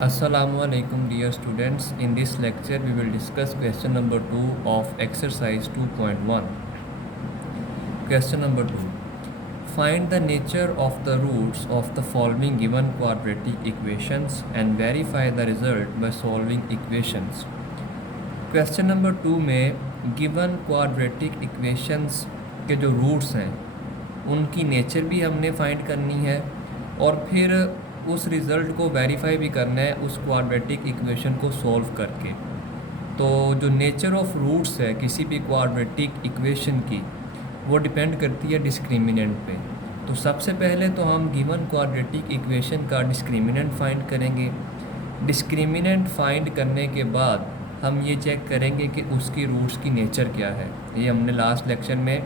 Assalamualaikum dear students. In this lecture we will discuss question number 2 of exercise 2.1. Question number 2. Find the nature of the roots of the following given quadratic equations and verify the result by solving equations. Question number 2 में given quadratic equations के जो roots हैं उनकी nature भी हमने find करनी है और फिर उस रिज़ल्ट को वेरीफाई भी करना है उस क्वाड्रेटिक इक्वेशन को सॉल्व करके। तो जो नेचर ऑफ रूट्स है किसी भी क्वाड्रेटिक इक्वेशन की वो डिपेंड करती है डिस्क्रिमिनेंट पे। तो सबसे पहले तो हम गिवन क्वाड्रेटिक इक्वेशन का डिस्क्रिमिनेंट फाइंड करेंगे। डिस्क्रिमिनेंट फाइंड करने के बाद हम ये चेक करेंगे कि उसकी रूट्स की नेचर क्या है। ये हमने लास्ट लेक्चर में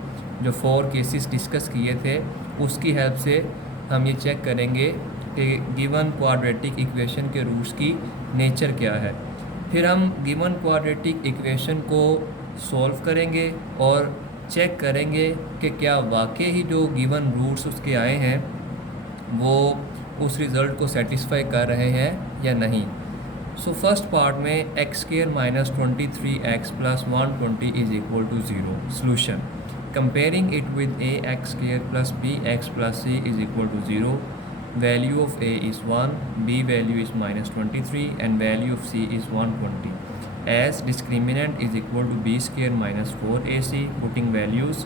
जो 4 केसेस डिस्कस किए थे उसकी हेल्प से हम ये चेक करेंगे कि गिवन क्वाड्रेटिक इक्वेशन के रूट्स की नेचर क्या है। फिर हम गिवन क्वाड्रेटिक इक्वेशन को सॉल्व करेंगे और चेक करेंगे कि क्या वाकई ही जो गिवन रूट्स उसके आए हैं वो उस रिज़ल्ट को सेटिस्फाई कर रहे हैं या नहीं। सो फर्स्ट पार्ट में x² - 23x + 120 = 0 solution. Comparing it with ax² + bx + c = 0। Value of a is 1, b value is -23 and value of c is 120 as discriminant is equal to b² - 4ac putting values।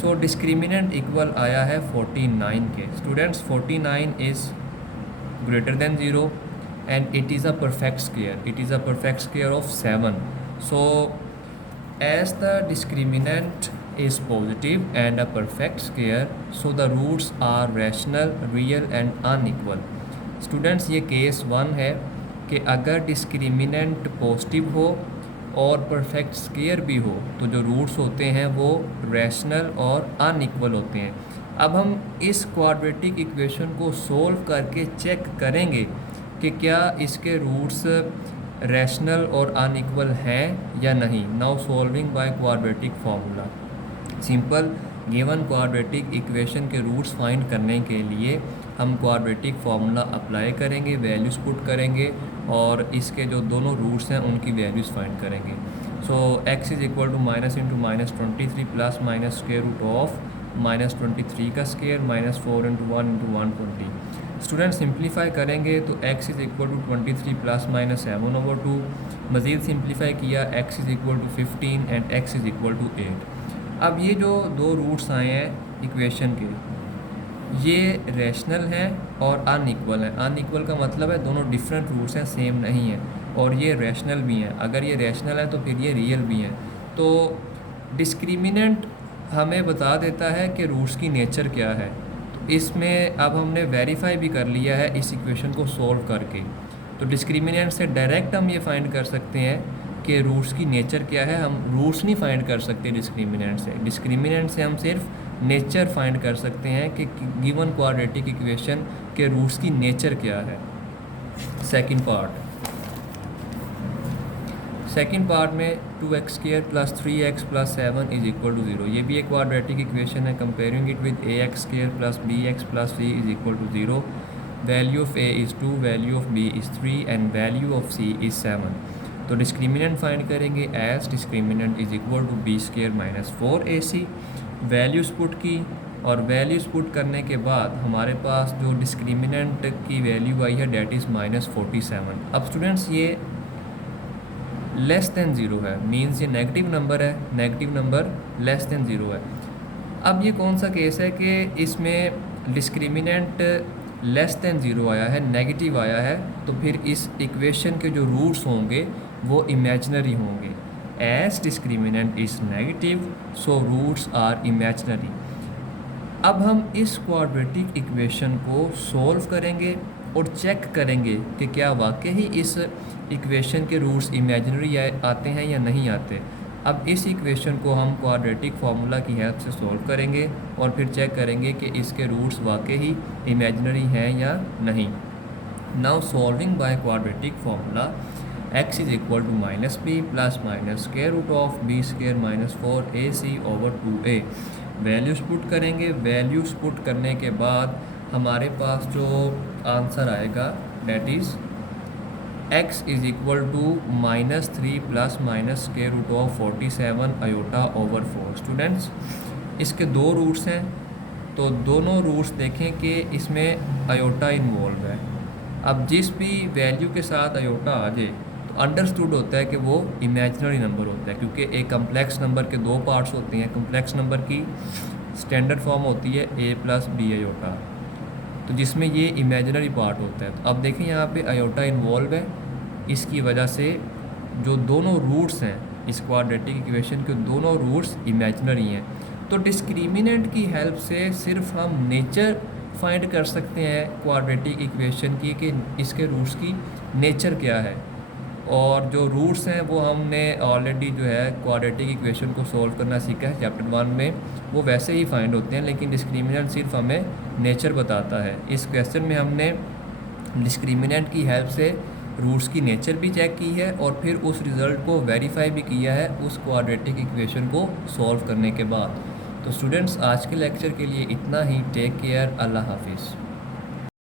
So discriminant equal आया है 49 के। Students 49 is greater than 0 and it is a perfect square. It is a perfect square of 7. So as the discriminant is positive and a perfect square, so the roots are rational, real and unequal। Students ये case 1 है कि अगर discriminant positive हो और perfect square भी हो तो जो रूट्स होते हैं वो रैशनल और अनइक्वल होते हैं। अब हम इस क्वाड्रेटिक इक्वेशन को सोल्व करके चेक करेंगे कि क्या इसके रूट्स रैशनल और अनइक्वल हैं या नहीं। Now solving by quadratic formula. Simple given quadratic equation के रूट्स फाइंड करने के लिए हम क्वाड्रेटिक फार्मूला अप्लाई करेंगे, वैल्यूज़ पुट करेंगे और इसके जो दोनों रूट्स हैं उनकी वैल्यूज़ फाइंड करेंगे। So x = -23 plus minus square root of -23 का स्क्वायर -4 × 1 × 120। स्टूडेंट सिंप्लीफाई करेंगे तो x = 23 ± 7/2। मज़ीद सिंप्लीफाई किया x = 15 एंड x = 8। अब ये जो दो रूट्स आए हैं इक्वेशन के ये रैशनल हैं और अनइक्वल हैं। अनइक्वल का मतलब है दोनों डिफरेंट रूट्स हैं, सेम नहीं हैं। और ये रैशनल भी हैं। अगर ये रैशनल है तो फिर ये रियल भी हैं। तो डिस्क्रिमिनेंट हमें बता देता है कि रूट्स की नेचर क्या है। तो इसमें अब हमने वेरीफाई भी कर लिया है इस इक्वेशन को सॉल्व करके। तो डिस्क्रिमिनेंट से डायरेक्ट हम ये फाइंड कर सकते हैं कि रूट्स की नेचर क्या है। हम रूट्स नहीं फाइंड कर सकते डिस्क्रिमिनेंट से। डिस्क्रिमिनेंट से हम सिर्फ नेचर फाइंड कर सकते हैं कि गिवन क्वाड्रेटिक इक्वेशन के रूट्स की नेचर क्या है। सेकंड पार्ट में 2x² + 3x + 7 = 0। ये भी एक क्वाड्रेटिक इक्वेशन है। Comparing it with ax² + bx + c = 0। Value of a is 2, value of b is 3 and value of c is 7। तो डिस्क्रिमिनेंट फाइंड करेंगे as discriminant is equal to b² - 4ac। Values put की और values put करने के बाद हमारे पास जो डिस्क्रिमिनेंट की वैल्यू आई है डेट इज़ -47। अब स्टूडेंट्स ये लेस दैन 0 है, मीन्स ये नेगेटिव नंबर है। नेगेटिव नंबर लेस दैन 0 है। अब ये कौन सा केस है कि इसमें डिस्क्रिमिनेंट लेस दैन 0 आया है, नेगेटिव आया है, तो फिर इस इक्वेशन के जो रूट्स होंगे वो इमेजिनरी होंगे। As discriminant is negative so roots are imaginary. अब हम इस क्वाड्रेटिक इक्वेशन को सॉल्व करेंगे और चेक करेंगे कि क्या वाकई ही इस इक्वेशन के रूट्स इमेजिनरी आते हैं या नहीं आते। अब इस इक्वेशन को हम क्वाड्रेटिक फार्मूला की हेल्प से सॉल्व करेंगे और फिर चेक करेंगे कि इसके रूट्स वाकई ही इमेजिनरी हैं या नहीं। Now solving by quadratic formula x = -b + -square root of b² - 4ac/2a। Values put करेंगे। वैल्यूज़ पुट करने के बाद हमारे पास जो आंसर आएगा that is x is equal to -3 plus minus square root of 47 iota over 4। Students, इसके दो रूट्स हैं, तो दोनों रूट्स देखें कि इसमें आयोटा इन्वॉल्व है। अब जिस भी वैल्यू के साथ आयोटा आ जाए तो अंडरस्टूड होता है कि वो इमेजिनरी नंबर होता है, क्योंकि एक कम्प्लेक्स नंबर के दो पार्ट्स होते हैं। कम्प्लेक्स नंबर की स्टैंडर्ड फॉर्म होती है a प्लस बी आयोटा, तो जिसमें ये इमेजिनरी पार्ट होता है। तो अब देखें यहाँ पे आयोटा इन्वॉल्व है, इसकी वजह से जो दोनों रूट्स हैं इस क्वाड्रेटिक इक्वेशन के, दोनों रूट्स इमेजिनरी हैं। तो डिस्क्रिमिनेंट की हेल्प से सिर्फ हम नेचर फाइंड कर सकते हैं क्वाड्रेटिक इक्वेशन की कि इसके रूट्स की नेचर क्या है, और जो रूट्स हैं वो हमने ऑलरेडी जो है क्वाड्रेटिक इक्वेशन को सॉल्व करना सीखा है चैप्टर 1 में, वो वैसे ही फाइंड होते हैं, लेकिन डिस्क्रिमिनेंट सिर्फ हमें नेचर बताता है। इस क्वेश्चन में हमने डिस्क्रिमिनेंट की हेल्प से रूट्स की नेचर भी चेक की है और फिर उस रिज़ल्ट को वेरीफाई भी किया है उस क्वाड्रेटिक इक्वेशन को सॉल्व करने के बाद। तो स्टूडेंट्स, आज के लेक्चर के लिए इतना ही। टेक केयर, अल्लाह हाफिज़।